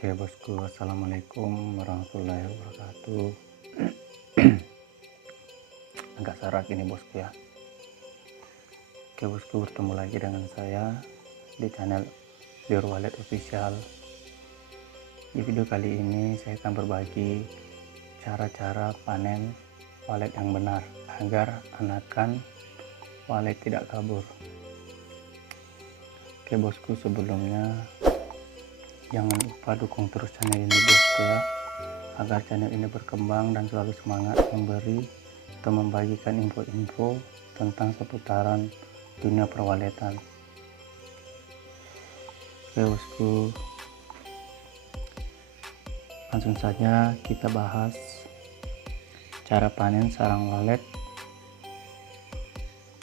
Oke bosku, assalamualaikum warahmatullahi wabarakatuh. Agak serak ini bosku ya. Oke bosku, bertemu lagi dengan saya di channel Liur Wallet Official. Di video kali ini saya akan berbagi cara-cara panen wallet yang benar agar anakan wallet tidak kabur. Oke bosku, sebelumnya jangan lupa dukung terus channel ini bosku ya, agar channel ini berkembang dan selalu semangat memberi atau membagikan info-info tentang seputaran dunia perwaletan. Oke bosku, langsung saja kita bahas cara panen sarang walet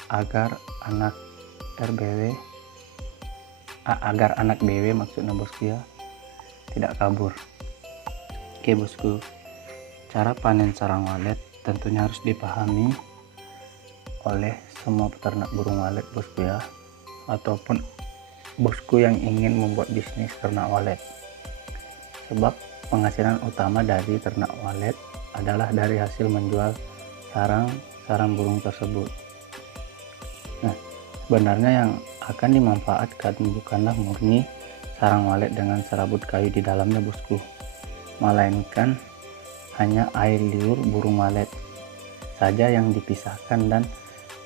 agar anak BW maksudnya bosku ya, tidak kabur. Oke bosku, cara panen sarang walet tentunya harus dipahami oleh semua peternak burung walet bosku ya, ataupun bosku yang ingin membuat bisnis ternak walet. Sebab penghasilan utama dari ternak walet adalah dari hasil menjual sarang burung tersebut. Nah, sebenarnya yang akan dimanfaatkan bukanlah murni sarang walet dengan serabut kayu di dalamnya bosku, melainkan hanya air liur burung walet saja yang dipisahkan dan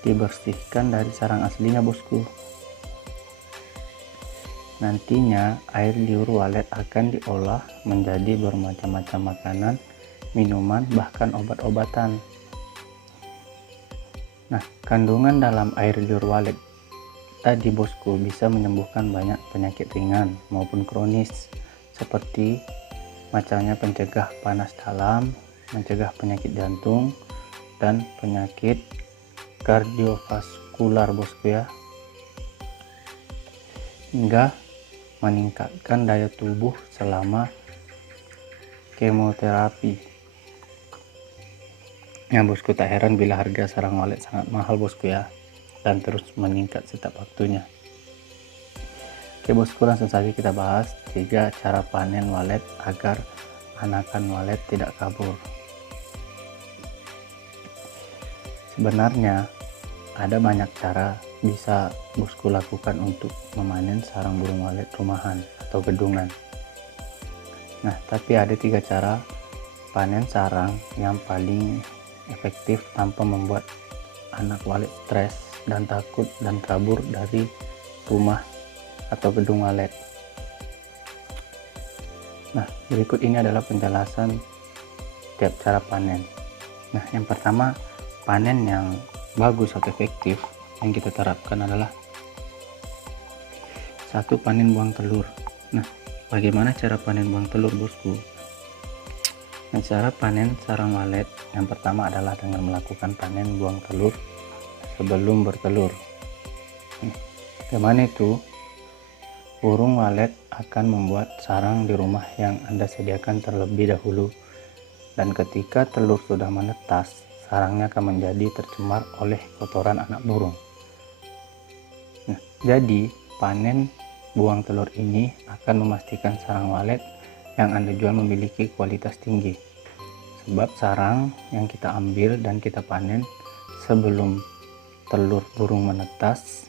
dibersihkan dari sarang aslinya bosku. Nantinya air liur walet akan diolah menjadi bermacam-macam makanan, minuman, bahkan obat-obatan. Nah, kandungan dalam air liur walet tadi bosku bisa menyembuhkan banyak penyakit ringan maupun kronis, seperti macamnya pencegah panas dalam, mencegah penyakit jantung dan penyakit kardiovaskular bosku ya, hingga meningkatkan daya tubuh selama kemoterapi. Ya bosku, tak heran bila harga sarang walet sangat mahal bosku ya, dan terus meningkat setiap waktunya. Oke bosku, langsung saja kita bahas 3 cara panen walet agar anakan walet tidak kabur. Sebenarnya ada banyak cara bisa bosku lakukan untuk memanen sarang burung walet rumahan atau gedungan. Nah, tapi ada 3 cara panen sarang yang paling efektif tanpa membuat anak walet stres dan takut dan kabur dari rumah atau gedung walet. Nah, berikut ini adalah penjelasan tiap cara panen. Nah, yang pertama, panen yang bagus atau efektif yang kita terapkan adalah 1. Panen buang telur. Nah, bagaimana cara panen buang telur bosku? Nah, cara panen sarang walet yang pertama adalah dengan melakukan panen buang telur sebelum bertelur. Bagaimana itu? Burung walet akan membuat sarang di rumah yang Anda sediakan terlebih dahulu, dan ketika telur sudah menetas, sarangnya akan menjadi tercemar oleh kotoran anak burung. Nah, jadi panen buang telur ini akan memastikan sarang walet yang Anda jual memiliki kualitas tinggi, sebab sarang yang kita ambil dan kita panen sebelum telur burung menetas.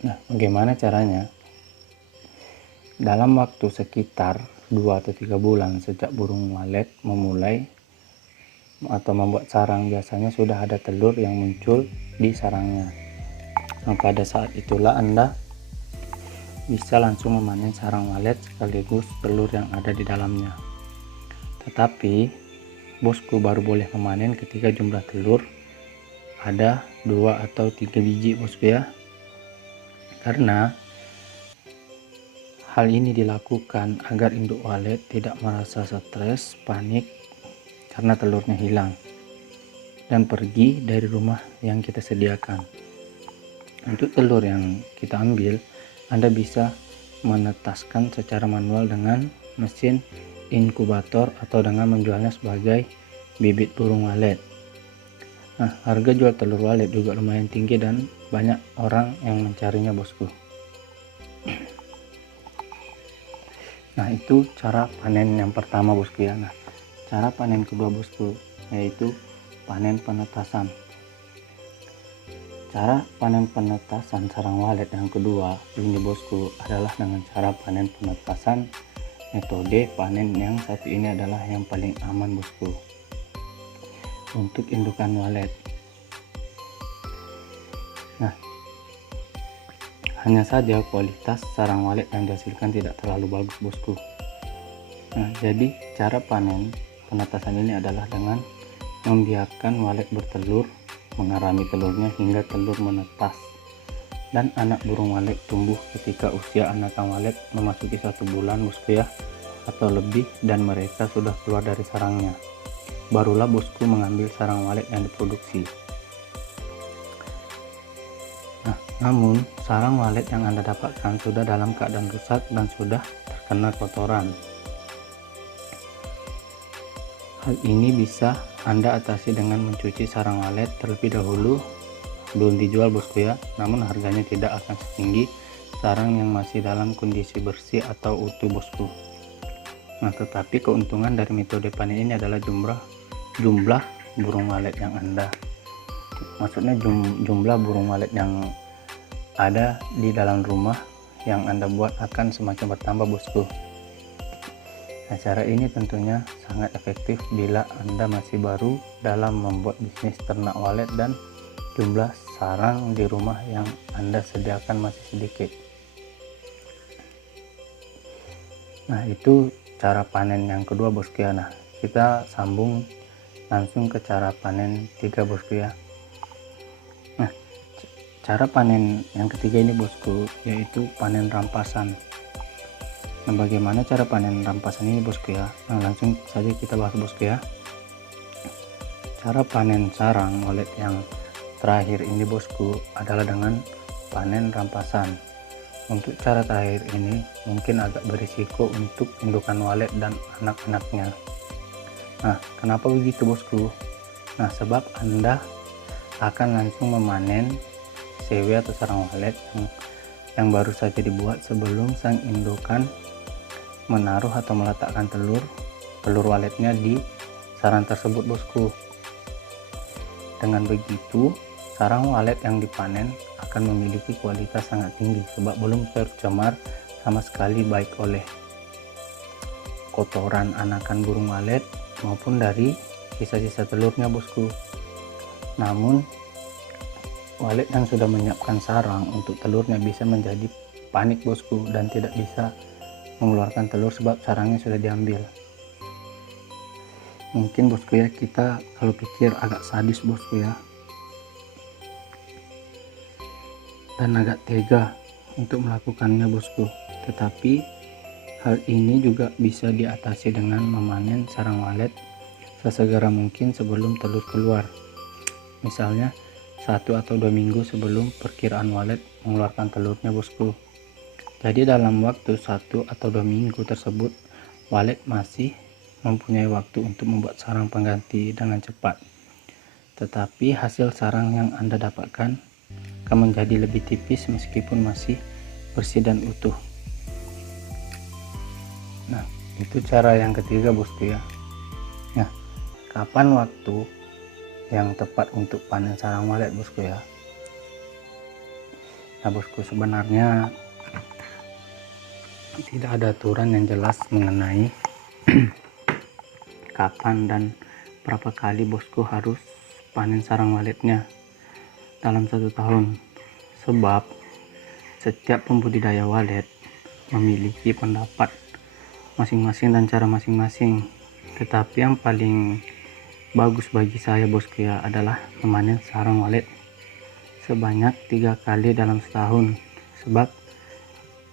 Nah, bagaimana caranya? Dalam waktu sekitar 2 atau 3 bulan sejak burung walet memulai atau membuat sarang, biasanya sudah ada telur yang muncul di sarangnya. Nah, pada saat itulah Anda bisa langsung memanen sarang walet sekaligus telur yang ada di dalamnya. Tetapi bosku baru boleh memanen ketika jumlah telur ada 2 atau 3 biji bosku ya, karena hal ini dilakukan agar induk walet tidak merasa stres, panik karena telurnya hilang dan pergi dari rumah yang kita sediakan. Untuk telur yang kita ambil, Anda bisa menetaskan secara manual dengan mesin inkubator atau dengan menjualnya sebagai bibit burung walet. Nah, harga jual telur walet juga lumayan tinggi dan banyak orang yang mencarinya bosku. Nah, itu cara panen yang pertama bosku ya. Nah, cara panen kedua bosku yaitu panen penetasan. Cara panen penetasan sarang walet yang kedua ini bosku adalah dengan cara panen penetasan. Metode panen yang satu ini adalah yang paling aman bosku untuk indukan walet. Nah, hanya saja kualitas sarang walet yang dihasilkan tidak terlalu bagus bosku. Nah, jadi cara panen penetasan ini adalah dengan membiarkan walet bertelur, mengarami telurnya hingga telur menetas, dan anak burung walet tumbuh ketika usia anakan walet memasuki 1 bulan bosku ya, atau lebih, dan mereka sudah keluar dari sarangnya. Barulah bosku mengambil sarang walet yang diproduksi. Nah, namun sarang walet yang Anda dapatkan sudah dalam keadaan rusak dan sudah terkena kotoran. Hal ini bisa Anda atasi dengan mencuci sarang walet terlebih dahulu sebelum dijual bosku ya, namun harganya tidak akan setinggi sarang yang masih dalam kondisi bersih atau utuh bosku. Nah, tetapi keuntungan dari metode panen ini adalah jumlah burung walet yang Anda, maksudnya jumlah burung walet yang ada di dalam rumah yang Anda buat akan semakin bertambah bosku. Nah, cara ini tentunya sangat efektif bila Anda masih baru dalam membuat bisnis ternak walet dan jumlah sarang di rumah yang Anda sediakan masih sedikit. Nah, itu cara panen yang kedua bosku ya. Nah, kita sambung langsung ke cara panen 3 bosku ya. Nah, cara panen yang ketiga ini bosku yaitu panen rampasan. Nah, bagaimana cara panen rampasan ini bosku ya? Nah, langsung saja kita bahas bosku ya. Cara panen sarang walet yang terakhir ini bosku adalah dengan panen rampasan. Untuk cara terakhir ini mungkin agak berisiko untuk indukan walet dan anak-anaknya. Nah, kenapa begitu bosku? Nah, sebab Anda akan langsung memanen CW atau sarang walet yang baru saja dibuat sebelum sang indukan menaruh atau meletakkan telur waletnya di sarang tersebut bosku. Dengan begitu, sarang walet yang dipanen akan memiliki kualitas sangat tinggi sebab belum tercemar sama sekali baik oleh kotoran anakan burung walet maupun dari sisa-sisa telurnya bosku. Namun walet yang sudah menyiapkan sarang untuk telurnya bisa menjadi panik bosku dan tidak bisa mengeluarkan telur sebab sarangnya sudah diambil. Mungkin bosku ya, kita kalau pikir agak sadis bosku ya, dan agak tega untuk melakukannya bosku, tetapi hal ini juga bisa diatasi dengan memanen sarang walet sesegera mungkin sebelum telur keluar, misalnya 1 atau 2 minggu sebelum perkiraan walet mengeluarkan telurnya bosku. Jadi dalam waktu 1 atau 2 minggu tersebut walet masih mempunyai waktu untuk membuat sarang pengganti dengan cepat, tetapi hasil sarang yang Anda dapatkan akan menjadi lebih tipis meskipun masih bersih dan utuh. Nah, itu cara yang ketiga bosku ya. Nah, kapan waktu yang tepat untuk panen sarang walet bosku ya? Nah bosku, sebenarnya tidak ada aturan yang jelas mengenai kapan dan berapa kali bosku harus panen sarang waletnya dalam 1 tahun, sebab setiap pembudidaya walet memiliki pendapat masing-masing dan cara masing-masing. Tetapi yang paling bagus bagi saya bosku ya adalah memanen sarang walet sebanyak 3 kali dalam setahun, sebab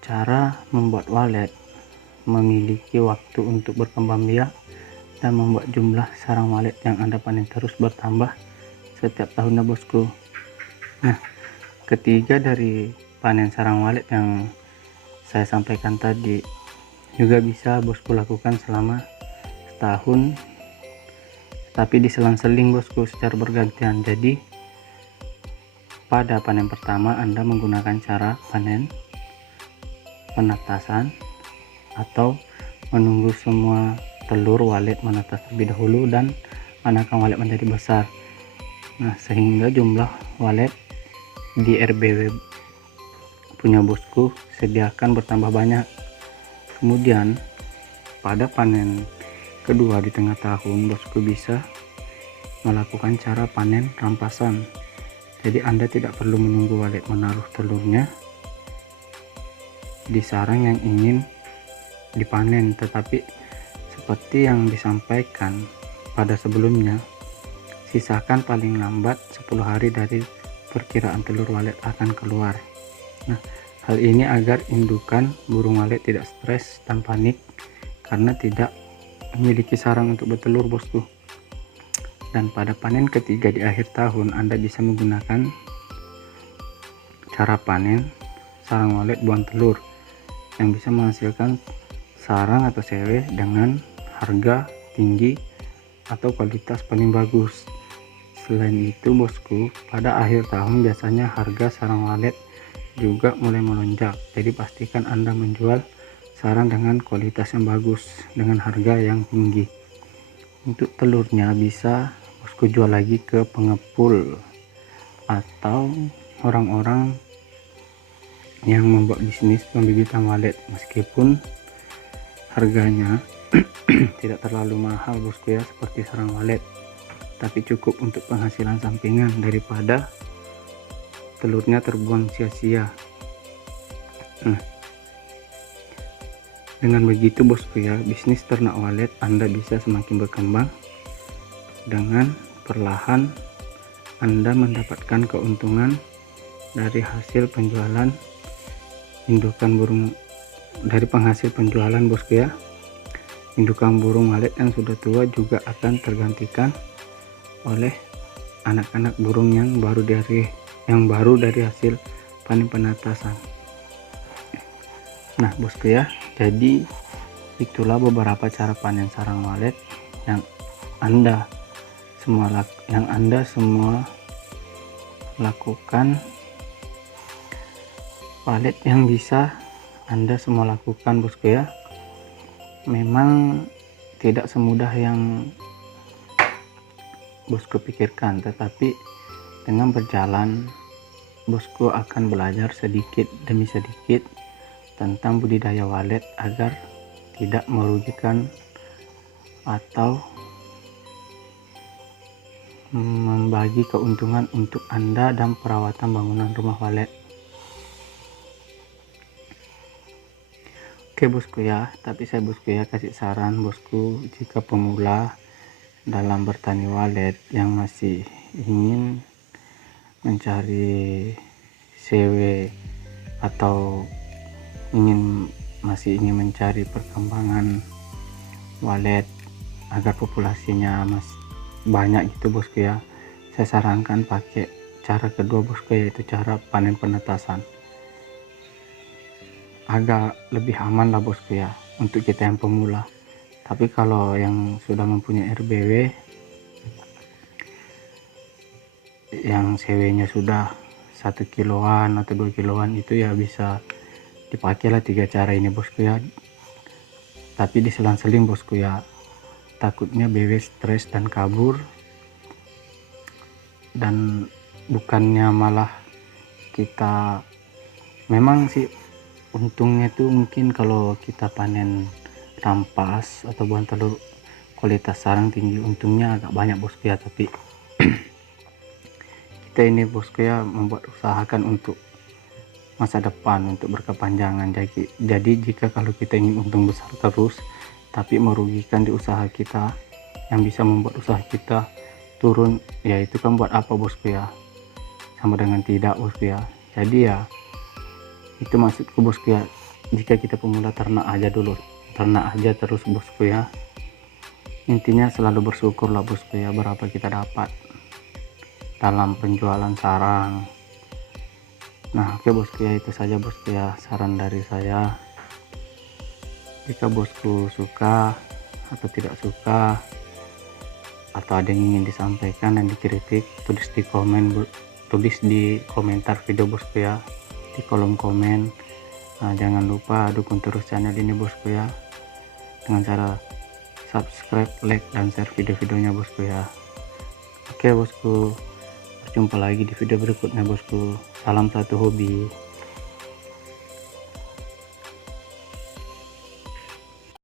cara membuat walet memiliki waktu untuk berkembang biak dan membuat jumlah sarang walet yang Anda panen terus bertambah setiap tahunnya bosku. Nah, ketiga dari panen sarang walet yang saya sampaikan tadi juga bisa bosku lakukan selama setahun, tapi diselang-seling bosku secara bergantian. Jadi pada panen pertama Anda menggunakan cara panen penetasan atau menunggu semua telur walet menetas terlebih dahulu dan anakan walet menjadi besar. Nah, sehingga jumlah walet di RBW punya bosku sediakan bertambah banyak. Kemudian pada panen kedua di tengah tahun, bosku bisa melakukan cara panen rampasan. Jadi Anda tidak perlu menunggu walet menaruh telurnya di sarang yang ingin dipanen, tetapi seperti yang disampaikan pada sebelumnya, sisakan paling lambat 10 hari dari perkiraan telur walet akan keluar. Nah, hal ini agar indukan burung walet tidak stres dan panik karena tidak memiliki sarang untuk bertelur, bosku. Dan pada panen ketiga di akhir tahun, Anda bisa menggunakan cara panen sarang walet buang telur yang bisa menghasilkan sarang atau sewe dengan harga tinggi atau kualitas paling bagus. Selain itu, bosku, pada akhir tahun biasanya harga sarang walet juga mulai melonjak. Jadi pastikan Anda menjual sarang dengan kualitas yang bagus dengan harga yang tinggi. Untuk telurnya bisa bosku jual lagi ke pengepul atau orang-orang yang membuat bisnis pembibitan walet, meskipun harganya tidak terlalu mahal, bosku ya, seperti sarang walet, tapi cukup untuk penghasilan sampingan daripada telurnya terbuang sia-sia. Nah, dengan begitu, bosku ya, bisnis ternak walet Anda bisa semakin berkembang. Dengan perlahan Anda mendapatkan keuntungan dari hasil penjualan indukan burung, dari penghasil penjualan, bosku ya. Indukan burung walet yang sudah tua juga akan tergantikan oleh anak-anak burung yang baru dari hasil panen penetasan. Nah, bosku ya, jadi itulah beberapa cara panen sarang walet yang Anda semua lakukan, walet yang bisa Anda semua lakukan, bosku ya. Memang tidak semudah yang bosku pikirkan, tetapi dengan berjalan bosku akan belajar sedikit demi sedikit tentang budidaya walet agar tidak merugikan atau membagi keuntungan untuk Anda dan perawatan bangunan rumah walet. Oke, bosku ya, tapi saya, bosku ya, kasih saran, bosku, jika pemula dalam bertani walet yang masih ingin mencari CW atau masih ingin mencari perkembangan walet agar populasinya masih banyak gitu, bosku ya, saya sarankan pakai cara kedua, bosku, yaitu cara panen penetasan. Agak lebih aman lah, bosku ya, untuk kita yang pemula. Tapi kalau yang sudah mempunyai RBW yang CW-nya sudah 1 kiloan atau 2 kiloan, itu ya bisa dipakailah 3 cara ini, bosku ya. Tapi diselang-seling, bosku ya, takutnya BW stres dan kabur, dan bukannya malah kita, memang sih untungnya itu mungkin kalau kita panen rampas atau buang telur kualitas sarang tinggi, untungnya agak banyak, bosku ya. Tapi kita ini, bosku ya, membuat usahakan untuk masa depan, untuk berkepanjangan. Jadi jika kalau kita ingin untung besar terus tapi merugikan di usaha kita yang bisa membuat usaha kita turun, ya itu kan buat apa, bosku ya, sama dengan tidak, bosku ya. Jadi ya itu maksudku, bosku ya, jika kita pemula ternak aja terus, bosku ya. Intinya selalu bersyukurlah, bosku ya, berapa kita dapat dalam penjualan sarang. Nah, oke, bosku ya, itu saja, bosku ya, saran dari saya. Jika bosku suka atau tidak suka, atau ada yang ingin disampaikan dan dikritik, tulis di komentar video, bosku ya, di kolom komen. Nah, jangan lupa dukung terus channel ini, bosku ya. dengan cara subscribe, like, dan share video-videonya bosku ya. Oke bosku, berjumpa lagi di video berikutnya bosku. Salam satu hobi.